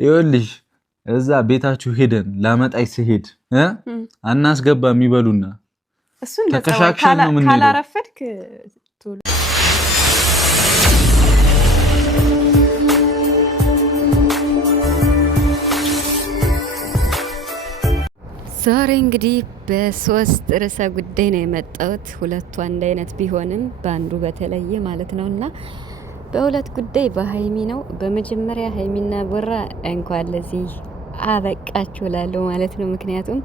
ይኸውልሽ እዛ ቤታችሁ ሄደን ላመጣይ ሲሄድ አናስገባ የሚበሉና እሱን ተከሻክሸን ነው ምን ካላረፈድክ ዛሬ እንግዲህ በሶስት ርዕሰ ጉዳይ ነው የመጣሁት። ሁለቱ አንድ አይነት ቢሆንም በአንዱ በተለየ ማለት ነውና በሁለት ጉዳይ በሀይሚ ነው። በመጀመሪያ ሀይሚና ቦራ እንኳን ለዚህ አበቃችሁ እላለሁ ማለት ነው። ምክንያቱም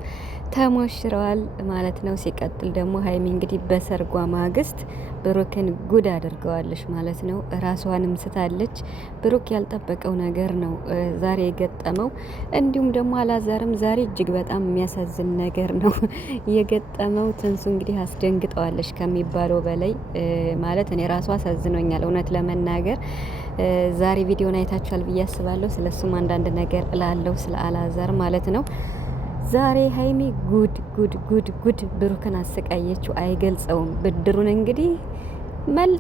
ተሞሽረዋል ማለት ነው። ሲቀጥል ደግሞ ሀይሚ እንግዲህ በሰርጓ ማግስት ብሩክን ጉድ አድርገዋለች ማለት ነው። ራሷንም ስታለች። ብሩክ ያልጠበቀው ነገር ነው ዛሬ የገጠመው። እንዲሁም ደግሞ አላዛርም ዛሬ እጅግ በጣም የሚያሳዝን ነገር ነው የገጠመው። ትንሱ እንግዲህ አስደንግጠዋለች ከሚባለው በላይ ማለት እኔ ራሷ አሳዝኖኛል እውነት ለመናገር። ዛሬ ቪዲዮን አይታችኋል ብዬ አስባለሁ። ስለሱም አንዳንድ ነገር እላለሁ ስለ አላዛር ማለት ነው። ዛሬ ሀይሚ ጉድ ጉድ ጉድ ጉድ ብሩክን አሰቃየችው። አይገልጸውም። ብድሩን እንግዲህ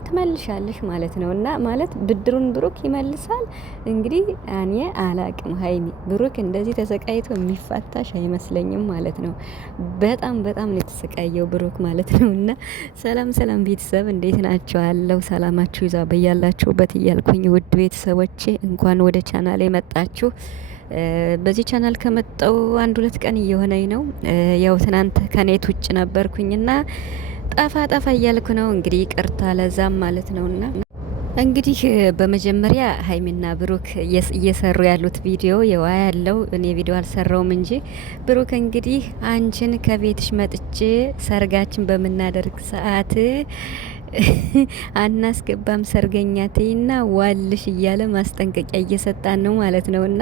ትመልሻለሽ ማለት ነው። እና ማለት ብድሩን ብሩክ ይመልሳል እንግዲህ እኔ አላቅም። ሀይሚ ብሩክ እንደዚህ ተሰቃይቶ የሚፋታሽ አይመስለኝም ማለት ነው። በጣም በጣም ነው የተሰቃየው ብሩክ ማለት ነው። እና ሰላም ሰላም ቤተሰብ እንዴት ናቸዋለሁ? ሰላማችሁ ይዛ በያላችሁበት እያልኩኝ ውድ ቤተሰቦቼ እንኳን ወደ ቻናል የመጣችሁ። በዚህ ቻናል ከመጣው አንድ ሁለት ቀን እየሆነኝ ነው። ያው ትናንት ከኔት ውጭ ነበርኩኝና ጠፋ እያልኩ ነው እንግዲህ ይቅርታ ለዛም ማለት ነውና እንግዲህ በመጀመሪያ ሀይሚና ብሩክ እየሰሩ ያሉት ቪዲዮ የዋ ያለው እኔ ቪዲዮ አልሰራውም እንጂ ብሩክ እንግዲህ አንቺን ከቤትሽ መጥቼ ሰርጋችን በምናደርግ ሰዓት አናስገባም ሰርገኛ ተይና ዋልሽ እያለ ማስጠንቀቂያ እየሰጣን ነው ማለት ነውና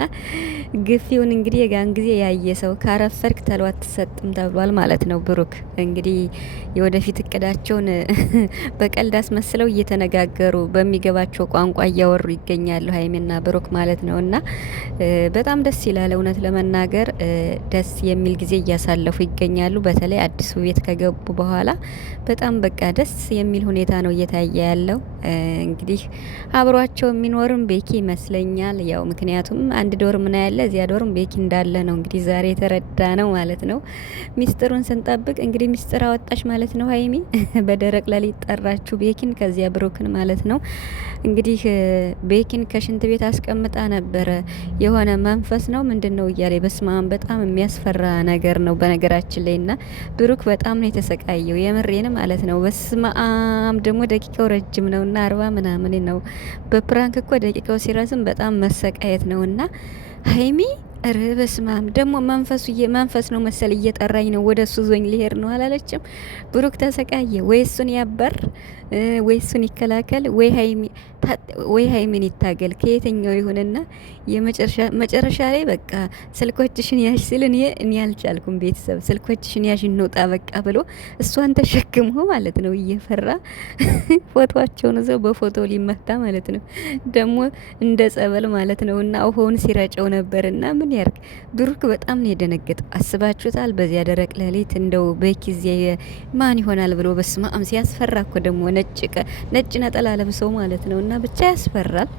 ግፊውን እንግዲህ የጋን ጊዜ ያየ ሰው ካረፈርክ ተለው አትሰጥም ተብሏል ማለት ነው። ብሩክ እንግዲህ የወደፊት እቅዳቸውን በቀልድ አስመስለው እየተነጋገሩ በሚገባቸው ቋንቋ እያወሩ ይገኛሉ ሀይሚና ብሩክ ማለት ነውና በጣም ደስ ይላል። እውነት ለመናገር ደስ የሚል ጊዜ እያሳለፉ ይገኛሉ። በተለይ አዲሱ ቤት ከገቡ በኋላ በጣም በቃ ደስ የሚል ሁኔታ ነው እየታየ ያለው። እንግዲህ አብሯቸው የሚኖርም ቤኪ ይመስለኛል። ያው ምክንያቱም አንድ ዶርም ነው ያለ፣ እዚያ ዶርም ቤኪ እንዳለ ነው እንግዲህ ዛሬ የተረዳ ነው ማለት ነው። ሚስጥሩን ስንጠብቅ እንግዲህ ሚስጥር አወጣሽ ማለት ነው ሀይሚ። በደረቅ ሌሊት ጠራችሁ ቤኪን ከዚያ ብሩክን ማለት ነው። እንግዲህ ቤኪን ከሽንት ቤት አስቀምጣ ነበረ። የሆነ መንፈስ ነው ምንድነው እያለ በስማም በጣም የሚያስፈራ ነገር ነው በነገራችን ላይና ብሩክ በጣም ነው የተሰቃየው የምሬን ማለት ነው። በስማም ደግሞ ደቂቃው ረጅም ነውና 40 ምናምን ነው። በፕራንክ እኮ ደቂቃው ሲረዝም በጣም መሰቃየት ነውና ሀይሚ ርበስማም ደግሞ መንፈስ ነው መሰል እየጠራኝ ነው ወደ እሱ ዞኝ ሊሄድ ነው አላለችም። ብሩክ ተሰቃየ። ወይ እሱን ያበር ወይ እሱን ይከላከል ወይ ሀይሚን ይታገል ከየትኛው ይሁንና መጨረሻ ላይ በቃ ስልኮችሽን ያሽ ሲል እኔ አልቻልኩም። ቤተሰብ ስልኮችሽን ያሽ እንውጣ በቃ ብሎ እሷን ተሸክሞ ማለት ነው እየፈራ ፎቶአቸውን ዘው በፎቶ ሊመታ ማለት ነው ደግሞ እንደ ጸበል ማለት ነው። እና ውሃውን ሲረጨው ነበርና ምን ያርግ ብሩክ በጣም ነው የደነገጠው። አስባችሁታል? በዚያ ደረቅ ሌሊት እንደው በኪዜ ማን ይሆናል ብሎ በስማም ሲያስፈራ እኮ ደግሞ ነጭ ነጠላ ለብሰው ማለት ነው። እና ብቻ ያስፈራል።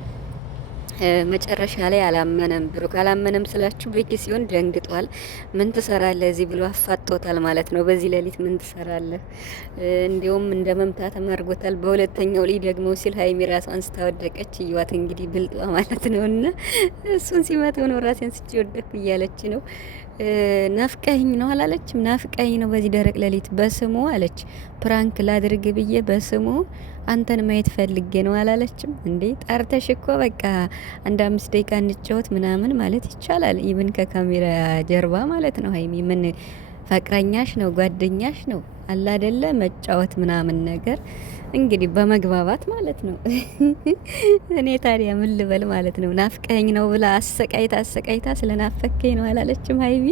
መጨረሻ ላይ አላመነም ብሩክ። አላመነም ስላችሁ ቤኪ ሲሆን ደንግጧል። ምን ትሰራለህ እዚህ ብሎ አፋጦታል ማለት ነው። በዚህ ሌሊት ምን ትሰራለህ? እንዲሁም እንደ መምታት አድርጎታል። በሁለተኛው ላይ ደግሞ ሲል ሀይሚ ራሷን ስታወደቀች እዩዋት እንግዲህ ብልጧ ማለት ነው። እና እሱን ሲመታው ነው ራሴን ስጭ ወደኩ እያለች ነው። ናፍቀኝ ነው አላለችም? ናፍቀኝ ነው በዚህ ደረቅ ሌሊት በስሙ አለች። ፕራንክ ላድርግ ብዬ በስሙ አንተን ማየት ፈልጌ ነው አላለችም እንዴ? ጠርተሽ እኮ በቃ አንድ 5 ደቂቃ እንጫወት ምናምን ማለት ይቻላል። ኢቭን ከካሜራ ጀርባ ማለት ነው። ሀይሚ ምን ፍቅረኛሽ ነው ጓደኛሽ ነው አላ አይደለ መጫወት ምናምን ነገር እንግዲህ በመግባባት ማለት ነው። እኔ ታዲያ ምን ልበል ማለት ነው። ናፍቀኝ ነው ብላ አሰቃይታ ስለናፈከኝ ነው አላለችም ሀይሚ።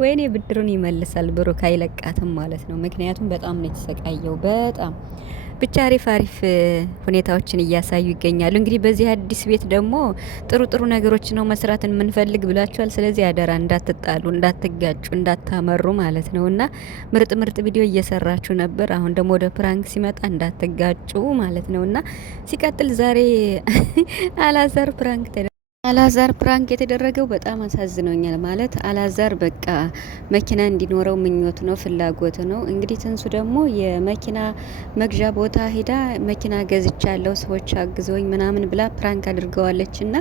ወይኔ ብድሩን ይመልሳል ብሩክ አይለቃትም ማለት ነው። ምክንያቱም በጣም ነው የተሰቃየው በጣም ብቻ አሪፍ ሁኔታዎችን እያሳዩ ይገኛሉ። እንግዲህ በዚህ አዲስ ቤት ደግሞ ጥሩ ነገሮች ነው መስራትን የምንፈልግ ብላችኋል። ስለዚህ አደራ እንዳትጣሉ፣ እንዳትጋጩ፣ እንዳታመሩ ማለት ነውና ምርጥ ቪዲዮ እየሰራችሁ ነበር። አሁን ደግሞ ወደ ፕራንክ ሲመጣ እንዳትጋጩ ማለት ነውና ሲቀጥል ዛሬ አላዛር ፕራንክ አላዛር ፕራንክ የተደረገው በጣም አሳዝኖኛል። ማለት አላዛር በቃ መኪና እንዲኖረው ምኞቱ ነው፣ ፍላጎቱ ነው። እንግዲህ ትንሱ ደግሞ የመኪና መግዣ ቦታ ሄዳ መኪና ገዝቻለሁ ሰዎች አግዘውኝ ምናምን ብላ ፕራንክ አድርገዋለች። እና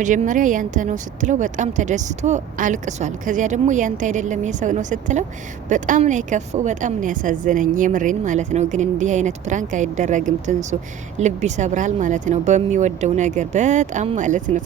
መጀመሪያ ያንተ ነው ስትለው በጣም ተደስቶ አልቅሷል። ከዚያ ደግሞ ያንተ አይደለም የሰው ነው ስትለው በጣም ነው የከፈው፣ በጣም ነው ያሳዘነኝ፣ የምሬን ማለት ነው። ግን እንዲህ አይነት ፕራንክ አይደረግም። ትንሱ ልብ ይሰብራል ማለት ነው፣ በሚወደው ነገር በጣም ማለት ነው።